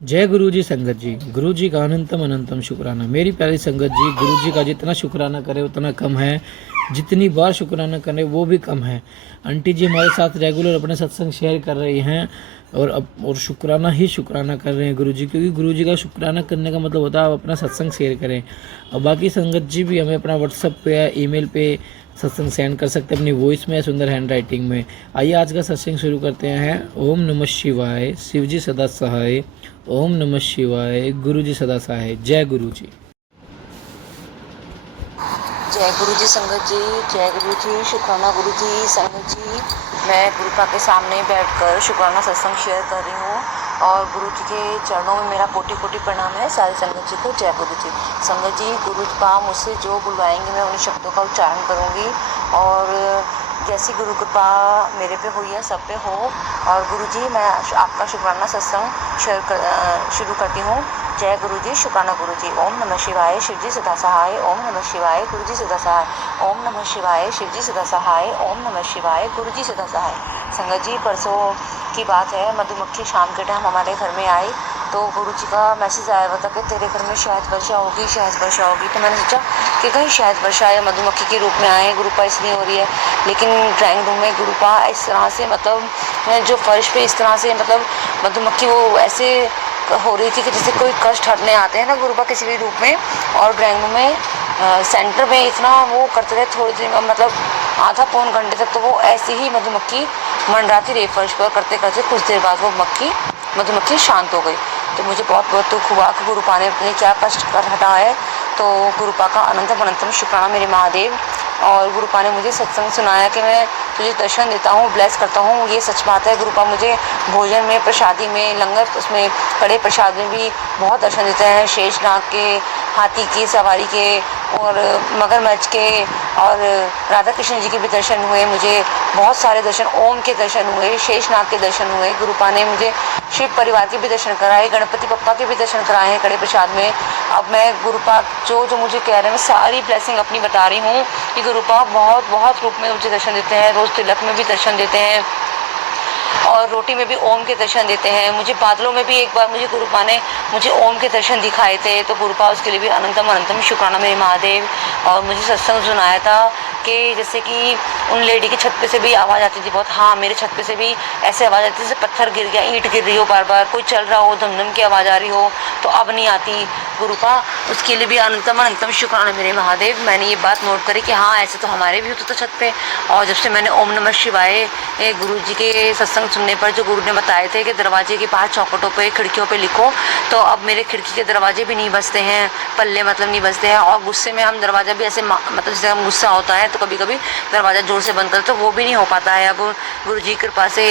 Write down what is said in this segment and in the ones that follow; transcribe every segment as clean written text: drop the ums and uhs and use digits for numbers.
जय गुरु जी संगत जी। गुरु जी का अनंतम अनंतम शुक्राना। मेरी प्यारी संगत जी, गुरु जी का जितना शुक्राना करे उतना कम है, जितनी बार शुक्राना करें वो भी कम है। आंटी जी हमारे साथ रेगुलर अपने सत्संग शेयर कर रही हैं और शुक्राना ही शुक्राना कर रहे हैं गुरु जी, क्योंकि गुरु जी का शुक्राना करने का मतलब होता है आप अपना सत्संग शेयर करें। और बाकी संगत जी भी हमें अपना व्हाट्सअप पे या ईमेल पे सत्संग सेंड कर सकते हैं अपनी वॉइस में, सुंदर हैंड राइटिंग में। आइए आज का सत्संग शुरू करते हैं। ओम नमः शिवाय, शिव जी सदा सहाय। ओम नमः शिवाय, गुरु जी सदा सहाय। जय गुरु जी। जय गुरु जी संगत जी, जय गुरु जी, शुक्राना गुरु जी संगत जी। मैं गुरुपा के सामने बैठकर शुक्राना सत्संग शेयर कर रही हूँ और गुरु जी के चरणों में मेरा कोटि कोटि प्रणाम है सारे संगत जी को। जय गुरु जी संगत जी। गुरुपा मुझसे जो बुलवाएंगे मैं उन्हीं शब्दों का उच्चारण करूँगी और जैसी गुरु कृपा मेरे पे हुई है सब पे हो। और गुरु जी मैं आपका शुक्राना सत्संग शुरू करती हूँ। जय गुरु जी, शुक्राना गुरु जी। ओम नमः शिवाय, शिव जी सदा सहाय। ओम नमः शिवाय, गुरु जी सदा सहाय। ओम नमः शिवाय, शिव जी सदा सहाय। ओम नमः शिवाय, गुरु जी सदा सहाय। संगत जी परसों की बात है, मधुमक्खी शाम के टाइम हमारे घर में आई तो गुरु जी का मैसेज आया हुआ था कि तेरे घर में शायद वर्षा होगी, शायद वर्षा होगी। तो मैंने सोचा कि कहीं शायद वर्षा या मधुमक्खी के रूप में आए, गुरुपा इसलिए हो रही है। लेकिन ड्राइंग रूम में गुरुपा इस तरह से मतलब जो फर्श पे इस तरह से मतलब मधुमक्खी वो ऐसे हो रही थी कि जैसे कोई कष्ट हटने आते हैं ना गुरुपा किसी भी रूप में। और ड्राइंग रूम में सेंटर में इतना वो करते रहे थोड़ी देर मतलब आधा पौन घंटे तक, तो वो ऐसी ही मधुमक्खी मंडराती रही फर्श पर करते करते। कुछ देर बाद वो मधुमक्खी शांत हो गई। तो मुझे बहुत बहुत दुख हुआ कि गुरुपा ने अपने क्या कष्ट कर हटा है। तो गुरुपा का अनंतम अनंतम शुक्राना मेरे महादेव। और गुरुपा ने मुझे सत्संग सुनाया कि मैं तुझे दर्शन देता हूँ, ब्लेस करता हूँ। ये सच बात है, गुरुपा मुझे भोजन में, प्रसादी में, लंगर उसमें कड़े प्रसाद में भी बहुत दर्शन देते हैं। शेषनाग के, हाथी की सवारी के और मगरमच्छ के और राधा कृष्ण जी के भी दर्शन हुए। मुझे बहुत सारे दर्शन, ओम के दर्शन हुए, शेषनाग के दर्शन हुए। गुरुपा ने मुझे शिव परिवार के भी दर्शन कराए, गणपति बप्पा के भी दर्शन कराए हैं कड़े प्रसाद में। अब मैं गुरुपा जो मुझे कह रहे हैं मैं सारी ब्लेसिंग अपनी बता रही हूँ कि गुरुपा बहुत बहुत रूप में मुझे दर्शन देते हैं। रोज़ तिलक में भी दर्शन देते हैं और रोटी में भी ओम के दर्शन देते हैं। मुझे बादलों में भी एक बार मुझे गुरुपा ने मुझे ओम के दर्शन दिखाए थे। तो गुरुपा उसके लिए भी अनंतम अनंतम शुक्राना मेरे महादेव। और मुझे सत्संग सुनाया था कि जैसे कि उन लेडी की छत पे से भी आवाज़ आती थी बहुत। हाँ, मेरे छत पे से भी ऐसे आवाज़ आती थी जैसे पत्थर गिर गया, ईंट गिर रही हो बार बार, कोई चल रहा हो, धमधम की आवाज़ आ रही हो, तो अब नहीं आती गुरुपा। उसके लिए भी अनंतम अनंतम शुक्राना मेरे महादेव। मैंने ये बात नोट करी कि हाँ ऐसे तो हमारे भी होता था छत पे। और जब से मैंने ओम नमः शिवाय गुरु जी के सत्संग सुनने पर जो गुरु ने बताए थे कि दरवाजे के बाहर चौखटों पे, खिड़कियों पे लिखो, तो अब मेरे खिड़की के दरवाजे भी नहीं बजते हैं, पल्ले मतलब नहीं बजते हैं। और गुस्से में हम दरवाज़ा भी ऐसे मतलब जैसे हम गुस्सा होता है तो कभी कभी दरवाज़ा जोर से बंद करते तो वो भी नहीं हो पाता है। अब गुरु जी की कृपा से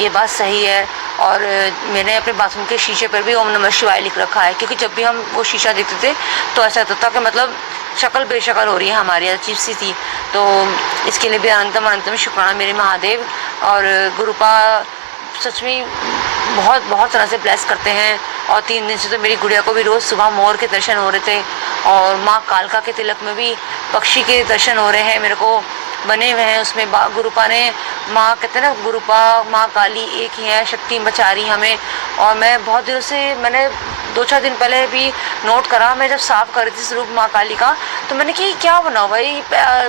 ये बात सही है। और मैंने अपने बाथरूम के शीशे पर भी ओम नमः शिवाय लिख रखा है, क्योंकि जब भी हम वो शीशा देखते थे तो ऐसा होता था कि मतलब शक्ल बेशक्ल हो रही है हमारी, अजीब सी थी। तो इसके लिए भी अनंतम अनंतम शुक्राना मेरे महादेव। और गुरुपा सच में बहुत बहुत तरह से ब्लेस करते हैं। और 3 दिन से तो मेरी गुड़िया को भी रोज़ सुबह मोर के दर्शन हो रहे थे और माँ कालका के तिलक में भी पक्षी के दर्शन हो रहे हैं मेरे को, बने हुए हैं उसमें। गुरुपा ने, माँ कहते हैं ना गुरुपा माँ काली एक ही है, शक्ति बचा रही हमें। और मैं बहुत दिनों से मैंने 2-4 दिन पहले भी नोट करा, मैं जब साफ कर रही थी स्वरूप माँ काली का, तो मैंने कि क्या बनाओ भाई,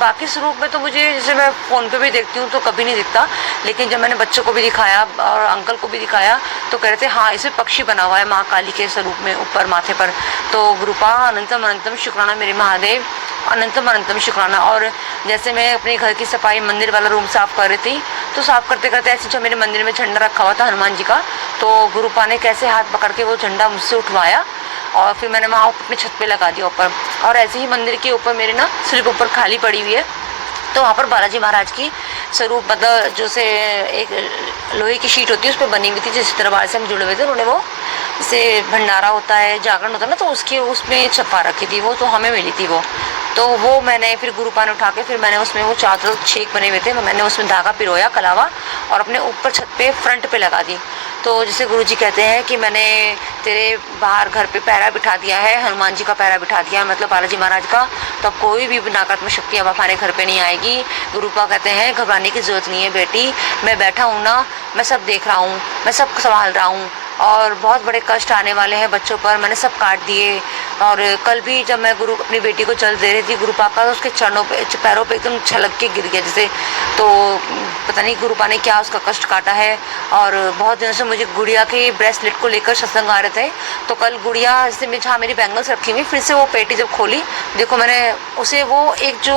बाकी स्वरूप में तो मुझे जैसे मैं फ़ोन पे भी देखती हूँ तो कभी नहीं दिखता, लेकिन जब मैंने बच्चों को भी दिखाया और अंकल को भी दिखाया तो कह रहे थे हाँ इसमें पक्षी बना हुआ है माँ काली के स्वरूप में ऊपर माथे पर। तो गुरुपा अनंतम अनंतम शुक्राना मेरे महादेव, अनंतम अनंतम शुक्राना। और जैसे मैं अपने घर की सफाई, मंदिर वाला रूम साफ़ कर रही थी तो साफ़ करते करते ऐसे जो मेरे मंदिर में झंडा रखा हुआ था हनुमान जी का, तो गुरुपा ने कैसे हाथ पकड़ के वो झंडा मुझसे उठवाया और फिर मैंने वहाँ अपने छत पे लगा दिया ऊपर। और ऐसे ही मंदिर के ऊपर मेरे ना स्लिप ऊपर खाली पड़ी हुई है, तो वहाँ पर बालाजी महाराज की स्वरूप मतलब जो से एक लोहे की शीट होती है उस पर बनी हुई थी, जिस दरबार से हम जुड़े हुए थे उन्होंने वो जैसे भंडारा होता है, जागरण होता है ना, तो उसकी उसमें छपा रखी थी वो, तो हमें मिली थी वो। तो वो मैंने फिर गुरुपा ने उठा के फिर मैंने उसमें वो चादर छेक बने हुए थे, मैंने उसमें धागा पिरोया कलावा और अपने ऊपर छत पे फ्रंट पे लगा दी। तो जैसे गुरुजी कहते हैं कि मैंने तेरे बाहर घर पे पैरा बिठा दिया है, हनुमान जी का पैरा बिठा दिया है, मतलब बालाजी महाराज का, तो कोई भी नकारात्मक शक्ति अब हमारे घर पे नहीं आएगी। गुरुपा कहते हैं घबराने की ज़रूरत नहीं है बेटी, मैं बैठा हूँ ना, मैं सब देख रहा हूँ, मैं सब संभाल रहा हूँ। और बहुत बड़े कष्ट आने वाले हैं बच्चों पर, मैंने सब काट दिए। और कल भी जब मैं अपनी बेटी को जल दे रही थी गुरुपा का, तो उसके चरणों पे पैरों पे एकदम छलक के गिर गया जैसे। तो पता नहीं गुरुपा ने क्या उसका कष्ट काटा है। और बहुत दिनों से मुझे गुड़िया के ब्रेसलेट को लेकर सत्संग आ रहे थे, तो कल गुड़िया जैसे जहाँ मेरी बैंगल्स रखी हुई, फिर से वो पेटी जब खोली, देखो मैंने उसे वो एक जो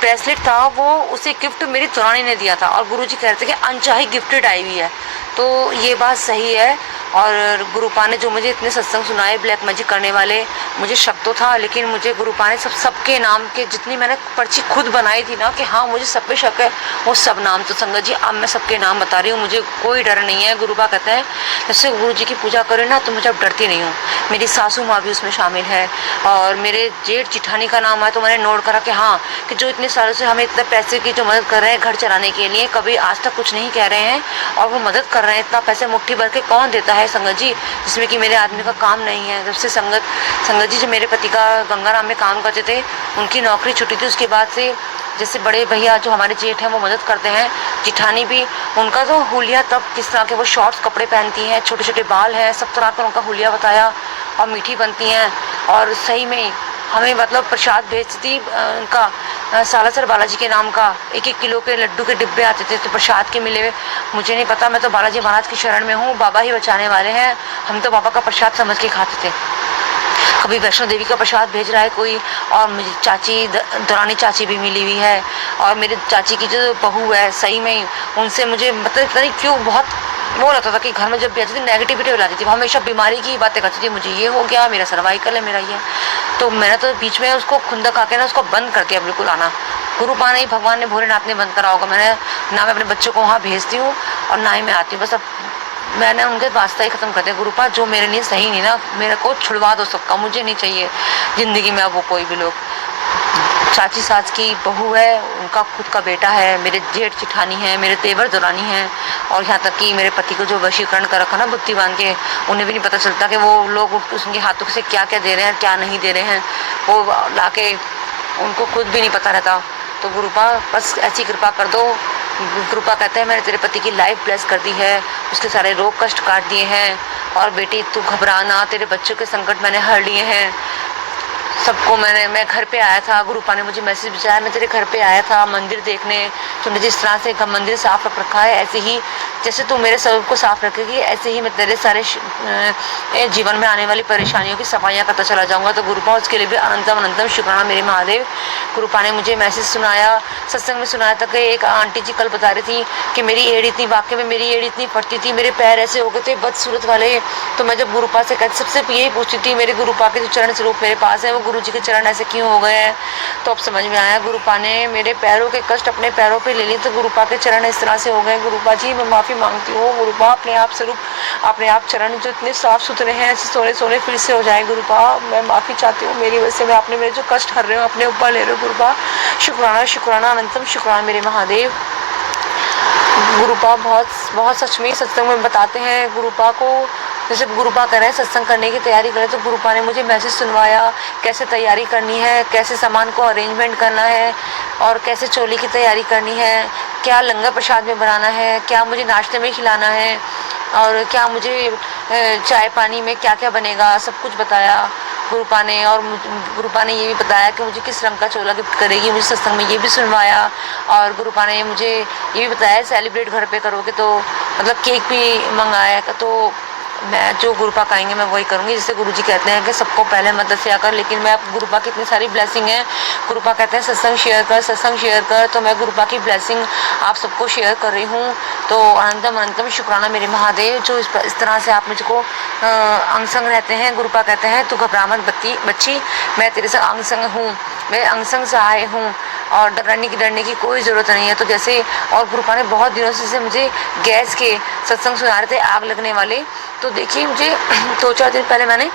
ब्रेसलेट था वो उसे गिफ्ट मेरी दुरानी ने दिया था, और गुरुजी कह रहे थे कि अनचाही गिफ्टेड आई हुई है। तो ये बात सही है। और गुरुपा ने जो मुझे इतने सत्संग सुनाए ब्लैक मैजिक करने वाले, मुझे शक तो था, लेकिन मुझे गुरुपा ने सबके नाम के जितनी मैंने पर्ची खुद बनाई थी ना कि हाँ मुझे सब पे शक है, वो सब नाम तो संगत जी अब मैं सबके नाम बता रही हूँ, मुझे कोई डर नहीं है। गुरुपा कहते हैं जैसे गुरु जी की पूजा करें ना तो मुझे अब डरती नहीं हूँ। मेरी सासू माँ भी उसमें शामिल है, और मेरे जेठ जिठानी का नाम आया तो मैंने नोट करा कि हाँ कि जो इतने सालों से हमें इतने पैसे की जो मदद कर रहे हैं घर चलाने के लिए, कभी आज तक कुछ नहीं कह रहे हैं, और वो मदद कर रहे हैं। इतना पैसे मुट्ठी भर के कौन देता है संगत जी, जिसमें कि मेरे आदमी का काम नहीं है। जब से संगत जी जो मेरे पति का गंगाराम में काम करते थे, उनकी नौकरी छुट्टी थी, उसके बाद से जैसे बड़े भैया जो हमारे जेठ हैं वो मदद करते हैं, जिठानी भी, उनका तो हुलिया तब किस तरह के वो शॉर्ट्स कपड़े पहनती हैं, छोटे छोटे बाल हैं, सब तरह का उनका हुलिया बताया, और मीठी बनती हैं। और सही में हमें मतलब प्रसाद भेजती उनका सालासर बालाजी के नाम का 1-1 किलो के लड्डू के डिब्बे आते थे, तो प्रसाद के मिले हुए। मुझे नहीं पता, मैं तो बालाजी महाराज की शरण में हूँ, बाबा ही बचाने वाले हैं। हम तो बाबा का प्रसाद समझ के खाते थे। कभी वैष्णो देवी का प्रसाद भेज रहा है कोई, और मुझे चाची दौरानी चाची भी मिली हुई है, और मेरी चाची की जो बहू है, सही में उनसे मुझे मतलब पता नहीं क्यों बहुत वो लगता था कि घर में जब भी आती थी नेगेटिविटी फैलाती थी, वो हमेशा बीमारी की बातें करती थी, मुझे ये हो गया, मेरा सर्वाइकल है, मेरा ये। तो मैंने तो बीच में उसको खुंदक आके ना उसको बंद कर दिया बिल्कुल आना। गुरुपा ने, भगवान ने, भोलेनाथ ने बंद करा होगा। मैंने ना मैं अपने बच्चों को वहाँ भेजती हूँ और ना ही मैं आती हूँ। बस अब मैंने उनके वास्ता ही ख़त्म कर दिया। गुरुपा जो मेरे लिए सही नहीं ना, मेरे को छुड़वा दो सबका, मुझे नहीं चाहिए ज़िंदगी में अब वो कोई भी लोग। चाची सास की बहू है, उनका खुद का बेटा है, मेरे जेठ जिठानी है, मेरे तेवर दौरानी हैं, और यहाँ तक कि मेरे पति को जो वशीकरण कर रखा ना बुत्ती बांध के, उन्हें भी नहीं पता चलता कि वो लोग उनके हाथों से क्या क्या दे रहे हैं, क्या नहीं दे रहे हैं, वो लाके उनको खुद भी नहीं पता रहता। तो गुरुपा बस ऐसी कृपा कर दो। गुरुपा कहते हैं मैंने तेरे पति की लाइफ ब्लेस कर दी है, उसके सारे रोग कष्ट काट दिए हैं, और बेटी तू घबराना, तेरे बच्चों के संकट मैंने हर लिए हैं। सबको मैं घर पे आया था, गुरुपा ने मुझे मैसेज भेजा है मैं तेरे घर पे आया था मंदिर देखने, तूने जिस तरह से मंदिर साफ रख रखा है, ऐसे ही जैसे तू मेरे स्वरूप को साफ रखेगी, ऐसे ही मैं तेरे सारे जीवन में आने वाली परेशानियों की सफाइयाँ करता चला जाऊँगा। तो गुरुपा उसके लिए भी अनंतम अनंतम शुक्राना मेरे महादेव। गुरुपा ने मुझे मैसेज सुनाया, सत्संग में सुनाया था कि एक आंटी जी कल बता रही थी कि मेरी एड़ी इतनी, वाकई में मेरी एड़ी इतनी फटती थी, मेरे पैर ऐसे हो गए थे बदसूरत वाले। तो मैं जब गुरुपा से कहती सबसे यही पूछती थी, मेरे गुरुपा के जो चरण स्वरूप मेरे पास है, वो गुरु जी के चरण ऐसे क्यों हो गए हैं। तो अब समझ में आया, गुरुपा ने मेरे पैरों के कष्ट अपने पैरों पे ले ली, तो गुरुपा के चरण इस तरह से हो गए। गुरुपा जी मैं माफ़ी मांगती हूँ। गुरुपा अपने आप स्वरूप, अपने आप चरण जो इतने साफ सुथरे हैं, ऐसे सोने सोने फिर से हो जाए। गुरुपा मैं माफ़ी चाहती हूँ, मेरी वजह से मैं आपने मेरे जो कष्ट कर रहे हो अपने ऊपर ले रहे हो। गुरुपा शुक्राना शुक्राना अनंतम शुक्राना मेरे महादेव। गुरुपा बहुत बहुत सच में सत्संग में बताते हैं गुरुपा को, जैसे गुरुपा कर रहे हैं सत्संग करने की तैयारी करें, तो गुरुपा ने मुझे मैसेज सुनवाया कैसे तैयारी करनी है, कैसे सामान को अरेंजमेंट करना है, और कैसे चोली की तैयारी करनी है, क्या लंगर प्रसाद में बनाना है, क्या मुझे नाश्ते में खिलाना है, और क्या मुझे चाय पानी में क्या क्या बनेगा, सब कुछ बताया गुरुपा ने। और गुरुपा ने ये भी बताया कि मुझे किस रंग का चोला गिफ्ट करेगी, मुझे सत्संग में ये भी सुनवाया। और गुरुपा ने मुझे ये भी बताया सेलिब्रेट घर पे करोगे तो मतलब केक भी मंगाया, तो मैं जो गुरुपा कहेंगे मैं वही करूँगी। जैसे गुरुजी कहते हैं कि सबको पहले मदद से आकर, लेकिन मैं अब गुरुपा की इतनी सारी ब्लेसिंग है, गुरुपा कहते हैं सत्संग शेयर कर, सत्संग शेयर कर, तो मैं गुरुपा की ब्लेसिंग आप सबको शेयर कर रही हूँ। तो अनंतम अनंतम शुक्राना मेरे महादेव, जो इस तरह से आप मुझको अंग संग रहते हैं। गुरुपा कहते हैं तू घबरा मत बच्ची, मैं तेरे से अंग संग हूँ, मैं अंग संग सहाय हूँ, और डरने की कोई ज़रूरत नहीं है। तो जैसे, और गुरुपा ने बहुत दिनों से मुझे गैस के सत्संग सुना रहे थे आग लगने वाले, तो देखिए मुझे 2-4 दिन पहले मैंने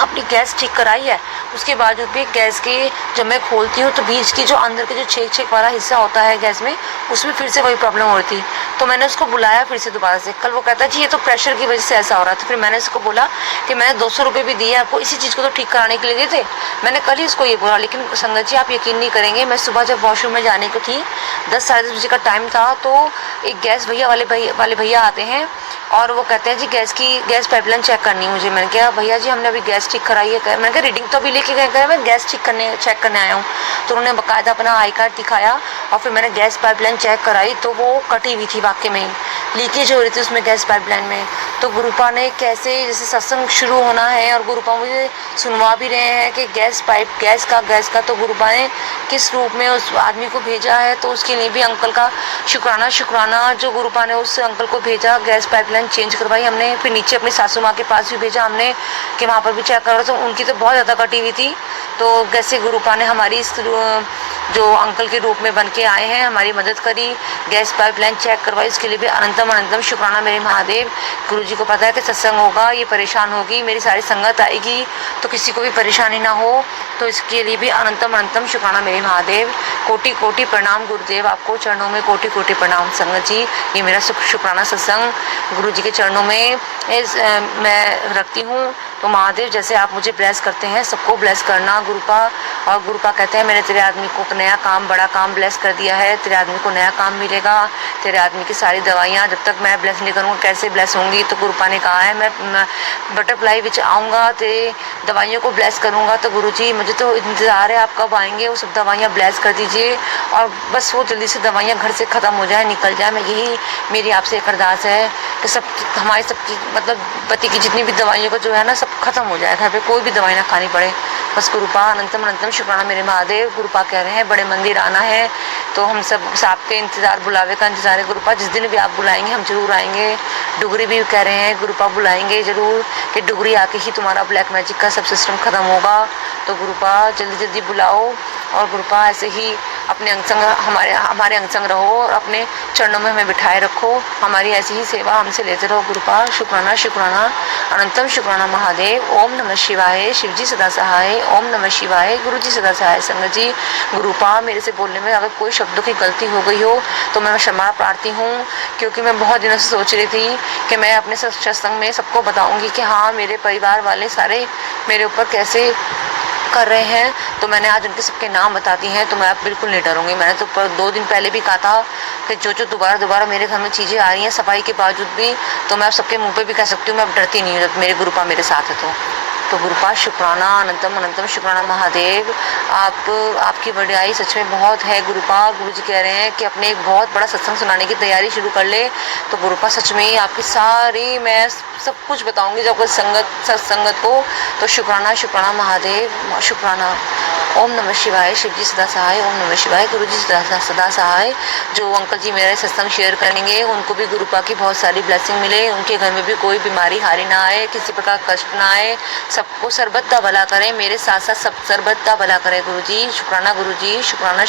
अपनी गैस ठीक कराई है, उसके बावजूद भी गैस के जब मैं खोलती हूँ तो बीच की जो अंदर के जो छेक वाला हिस्सा होता है गैस में, उसमें फिर से वही प्रॉब्लम हो रही थी। तो मैंने उसको बुलाया फिर से दोबारा से। कल वो कहता है जी ये तो प्रेशर की वजह से ऐसा हो रहा था। फिर मैंने इसको बोला कि मैंने 200 रुपये भी दिए आपको, इसी चीज़ को तो ठीक कराने के लिए दिए थे। मैंने कल ही इसको ये बोला। लेकिन संगत जी आप यकीन नहीं करेंगे, मैं सुबह जब वॉशरूम में जाने को थी 10 साढ़े 10 बजे का टाइम था, तो एक गैस भैया वाले भैया आते हैं और वो कहते हैं जी गैस पाइपलाइन चेक करनी है मुझे। मैंने कहा भैया जी हमने अभी गैस ठीक कराई है। मैंने कहा रीडिंग तो अभी लेके गए, मैं गैस चेक करने आया हूँ। तो उन्होंने बाकायदा अपना आई कार्ड दिखाया और फिर मैंने गैस पाइपलाइन चेक कराई तो वो कटी हुई थी, वाकई में लीकेज हो रही थी उसमें गैस पाइपलाइन में। तो गुरुपा ने कैसे जैसे सत्संग शुरू होना है और गुरुपा मुझे सुनवा भी रहे हैं कि गैस का तो गुरुपा ने किस रूप में उस आदमी को भेजा है। तो उसके लिए भी अंकल का शुक्राना जो गुरुपा ने उस अंकल को भेजा, गैस पाइपलाइन चेंज करवाई हमने। फिर नीचे अपनी सासू माँ के पास भी भेजा हमने कि वहाँ पर भी चेक करो, तो उनकी तो बहुत ज़्यादा कटी हुई थी। तो कैसे गुरुपा ने हमारी इस जो अंकल के रूप में बन के आए हैं हमारी मदद करी, गैस पाइपलाइन चेक करवाई, इसके लिए भी अनंतम शुक्राना मेरे महादेव। गुरुजी को पता है कि सत्संग होगा, ये परेशान होगी, मेरी सारी संगत आएगी तो किसी को भी परेशानी ना हो, तो इसके लिए भी अनंतम शुक्राना मेरे महादेव। कोटि कोटि प्रणाम गुरुदेव, आपको चरणों में कोटि कोटि प्रणाम संगत जी। ये मेरा शुक्राना सत्संग गुरु जी के चरणों में मैं रखती हूँ। तो महादेव जैसे आप मुझे ब्लेस करते हैं सबको ब्लेस करना गुरुपा। और गुरुपा कहते हैं मैंने तेरे आदमी को नया काम, बड़ा काम ब्लेस कर दिया है, तेरे आदमी को नया काम मिलेगा, तेरे आदमी की सारी दवाइयाँ जब तक मैं ब्लेस नहीं करूँगा कैसे ब्लेस होंगी। तो गुरुपा ने कहा है मैं बटरफ्लाई विच आऊँगा, तेरे दवाइयों को ब्लेस करूँगा। तो गुरुजी मुझे तो इंतज़ार है आप कब आएंगे, वो सब दवाइयाँ ब्लेस कर दीजिए और बस वो जल्दी से दवाइयाँ घर से ख़त्म हो जाए, निकल जाए। मैं यही मेरी आपसे एक अरदास है कि हमारी सबकी मतलब पति की जितनी भी दवाइयों का जो है ना सब खत्म हो जाए, घर पे कोई भी दवाई ना खानी पड़े। बस गुरुपा अनंतम शुक्राना मेरे महादेव। गुरुपा कह रहे हैं बड़े मंदिर आना है तो हम सब आपके इंतज़ार, बुलावे का इंतज़ार है गुरुपा। जिस दिन भी आप बुलाएंगे हम जरूर आएंगे। डुगरी भी कह रहे हैं गुरुपा बुलाएंगे ज़रूर कि डुगरी आके ही तुम्हारा ब्लैक मैजिक का सब सिस्टम ख़त्म होगा। तो गुरुपा जल्दी बुलाओ और गुरुपा ऐसे ही अपने अंगसंग हमारे अंगसंग रहो और अपने चरणों में हमें बिठाए रखो, हमारी ऐसी ही सेवा हमसे लेते रहो गुरुपा। शुक्राना अनंतम शुक्राना महादेव। ओम नमः शिवाय, शिव जी सदा सहाय। ओम नमः शिवाय, गुरु जी सदा सहाय। संगत जी गुरुपा मेरे से बोलने में अगर कोई शब्दों की गलती हो गई हो तो मैं क्षमा प्रार्थी हूँ, क्योंकि मैं बहुत दिनों से सोच रही थी कि मैं अपने सत्संग में सबको बताऊँगी कि हाँ मेरे परिवार वाले सारे मेरे ऊपर कैसे कर रहे हैं। तो मैंने आज उनके सबके नाम बताती हैं, तो मैं अब बिल्कुल नहीं डरूंगी। मैंने तो 2 दिन पहले भी कहा था कि जो दोबारा मेरे घर में चीज़ें आ रही हैं सफाई के बावजूद भी, तो मैं अब सबके मुंह पे भी कह सकती हूँ मैं अब डरती नहीं हूँ जब मेरे गुरुपा मेरे साथ है। तो गुरुपा शुक्राना अनंतम शुक्राना महादेव। आपकी बढ़ाई सच में बहुत है गुरुपा। गुरु जी कह रहे हैं कि अपने एक बहुत बड़ा सत्संग सुनाने की तैयारी शुरू कर ले। तो गुरुपा सच में ही आपकी सारी मैं सब कुछ बताऊंगी जब सत्संगत को। तो शुक्राना महादेव, शुक्राना। ओम नमः शिवाय, शिव जी सदा सहाय। ओम नमः शिवाय, गुरु जी सदा सहाय। जो अंकल जी मेरे सत्संग शेयर करेंगे उनको भी गुरुपा की बहुत सारी ब्लेसिंग मिले, उनके घर में भी कोई बीमारी हारी ना आए, किसी प्रकार कष्ट ना आए, सबको सर्वदा भला करें, मेरे साथ साथ सब सर्वदा भला करें गुरु जी। शुक्राना गुरु जी, शुक्राना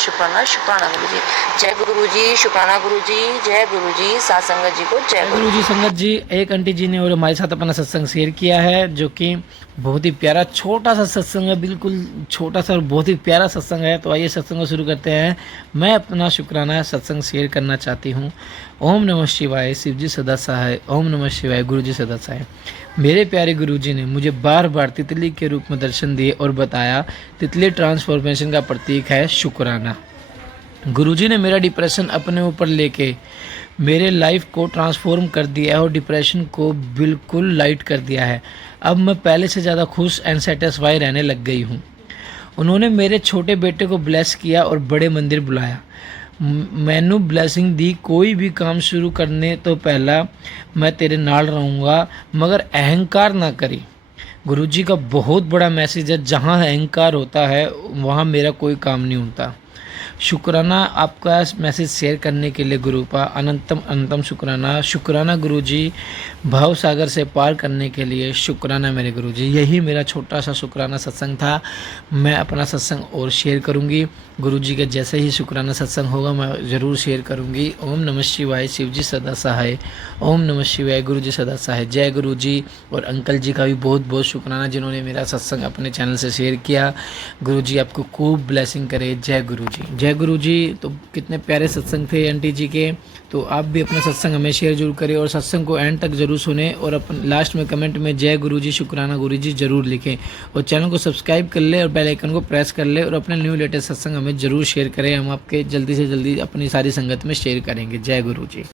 गुरु जी। जय गुरु जी, शुक्राना गुरु जी, जय गुरु जी। साथ संगत जी को जय गुरु जी। संगत जी एक आंटी जी ने और हमारे साथ अपना सत्संग शेयर किया है जो कि बहुत ही प्यारा छोटा सा सत्संग है, बिल्कुल छोटा सा और बहुत ही प्यारा सत्संग है। तो आइए सत्संग को शुरू करते हैं। मैं अपना शुक्राना सत्संग शेयर करना चाहती हूँ। ओम नमः शिवाय, शिव जी सदा सहाय। ओम नमः शिवाय, गुरु जी सदा सहाय। मेरे प्यारे गुरु जी ने मुझे बार बार तितली के रूप में दर्शन दिए और बताया तितली ट्रांसफॉर्मेशन का प्रतीक है शुक्राना। गुरुजी ने मेरा डिप्रेशन अपने ऊपर लेके मेरे लाइफ को ट्रांसफॉर्म कर दिया है और डिप्रेशन को बिल्कुल लाइट कर दिया है। अब मैं पहले से ज़्यादा खुश एंड सेटिस्फाई रहने लग गई हूँ। उन्होंने मेरे छोटे बेटे को ब्लेस किया और बड़े मंदिर बुलाया। मैनू ब्लेसिंग दी, कोई भी काम शुरू करने तो पहला मैं तेरे नाल रहूँगा मगर अहंकार ना करी। गुरुजी का बहुत बड़ा मैसेज है, जहाँ अहंकार होता है वहाँ मेरा कोई काम नहीं होता। शुक्राना आपका मैसेज शेयर करने के लिए गुरुपा। अनंतम शुक्राना गुरुजी। भाव सागर से पार करने के लिए शुक्राना मेरे गुरुजी। यही मेरा छोटा सा शुक्राना सत्संग था। मैं अपना सत्संग और शेयर करूंगी। गुरुजी के जैसे ही शुक्राना सत्संग होगा मैं ज़रूर शेयर करूंगी। ओम नमः शिवाय, शिव जी सदा सहाय। ओम नमः शिवाय, गुरु जी सदा सहाय। जय गुरु जी। और अंकल जी का भी बहुत बहुत शुक्राना जिन्होंने मेरा सत्संग अपने चैनल से शेयर किया। गुरु जी आपको खूब ब्लेसिंग करे। जय गुरु जी। जय जय गुरु जी। तो कितने प्यारे सत्संग थे आंटी जी के। तो आप भी अपना सत्संग हमें शेयर जरूर करें और सत्संग को एंड तक जरूर सुने और अपन लास्ट में कमेंट में जय गुरु जी शुक्राना गुरु जी जरूर लिखें और चैनल को सब्सक्राइब कर ले और बेल आइकन को प्रेस कर ले और अपने न्यू लेटेस्ट सत्संग हमें जरूर शेयर करें। हम आपके जल्दी से जल्दी अपनी सारी संगत में शेयर करेंगे। जय गुरु जी।